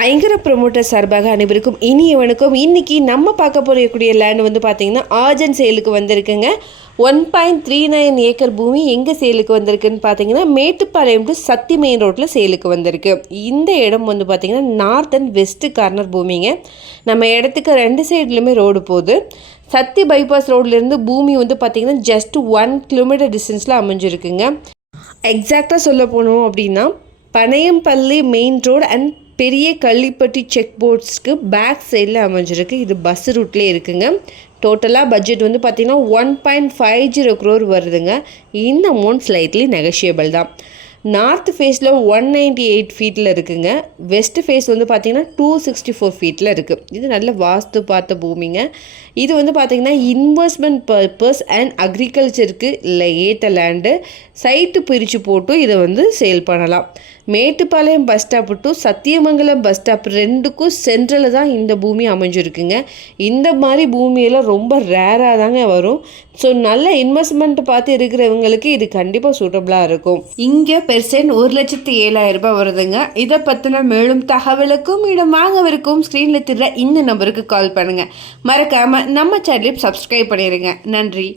ஐங்கர promoter சார்பாக அனைவருக்கும் இனியவனுக்கும் இன்றைக்கி நம்ம பார்க்க போகக்கூடிய லேண்ட் வந்து பார்த்திங்கன்னா ஆர்ஜன் சேலுக்கு வந்திருக்குங்க. 1.39 ஏக்கர் பூமி எங்கே சேலுக்கு வந்திருக்குன்னு பார்த்தீங்கன்னா மேட்டுப்பாளையம் டு சத்தி மெயின் ரோட்டில் சேலுக்கு வந்திருக்கு. இந்த இடம் வந்து பார்த்திங்கன்னா நார்த் அண்ட் வெஸ்ட் கார்னர் பூமிங்க. நம்ம இடத்துக்கு 2 சைட்லையுமே ரோடு போகுது. சத்தி பைபாஸ் ரோட்லேருந்து பூமி வந்து பார்த்திங்கன்னா ஜஸ்ட் 1 கிலோமீட்டர் டிஸ்டன்ஸில் அமைஞ்சிருக்குங்க. எக்ஸாக்டாக சொல்ல போனோம் அப்படின்னா பனையம்பள்ளி மெயின் ரோடு அண்ட் பெரிய கள்ளிப்பட்டி செக் போர்ட்ஸ்க்கு பேக் சைடில் அமைஞ்சிருக்கு. இது பஸ் ரூட்லேயே இருக்குங்க. டோட்டலாக பட்ஜெட் வந்து பார்த்திங்கன்னா 1.50 crore வருதுங்க. இந்த அமௌண்ட் ஸ்லைட்லி நெகஷியபிள் தான். நார்த் ஃபேஸில் 198 ஃபீட்டில் இருக்குங்க. வெஸ்ட் ஃபேஸ் வந்து பார்த்திங்கன்னா 264 ஃபீட்டில் இருக்குது. இது நல்ல வாஸ்து பார்த்த பூமிங்க. இது வந்து பார்த்திங்கன்னா இன்வெஸ்ட்மெண்ட் பர்பஸ் அண்ட் அக்ரிகல்ச்சருக்கு இல்லை ஏற்ற லேண்டு. சைட்டு பிரித்து போட்டு இதை வந்து சேல் பண்ணலாம். Mettupalayam bus stop to Sathyamangalam bus stop 2க்கும் சென்ட்ரலில் தான் இந்த பூமி அமைஞ்சிருக்குங்க. இந்த மாதிரி பூமியெல்லாம் ரொம்ப ரேராக தாங்க வரும். ஸோ நல்ல இன்வெஸ்ட்மெண்ட் பார்த்து இருக்கிறவங்களுக்கு இது கண்டிப்பாக சூட்டபுளாக இருக்கும். இங்கே பெர்சென்ட் 1,07,000 வருதுங்க. இதை பற்றின மேலும் தகவலுக்கும் இடம் வாங்கவிருக்கும் ஸ்க்ரீனில் திற இந்த நம்பருக்கு கால் பண்ணுங்கள். மறக்காமல் நம்ம சேனலையும் சப்ஸ்கிரைப் பண்ணிடுங்க. நன்றி.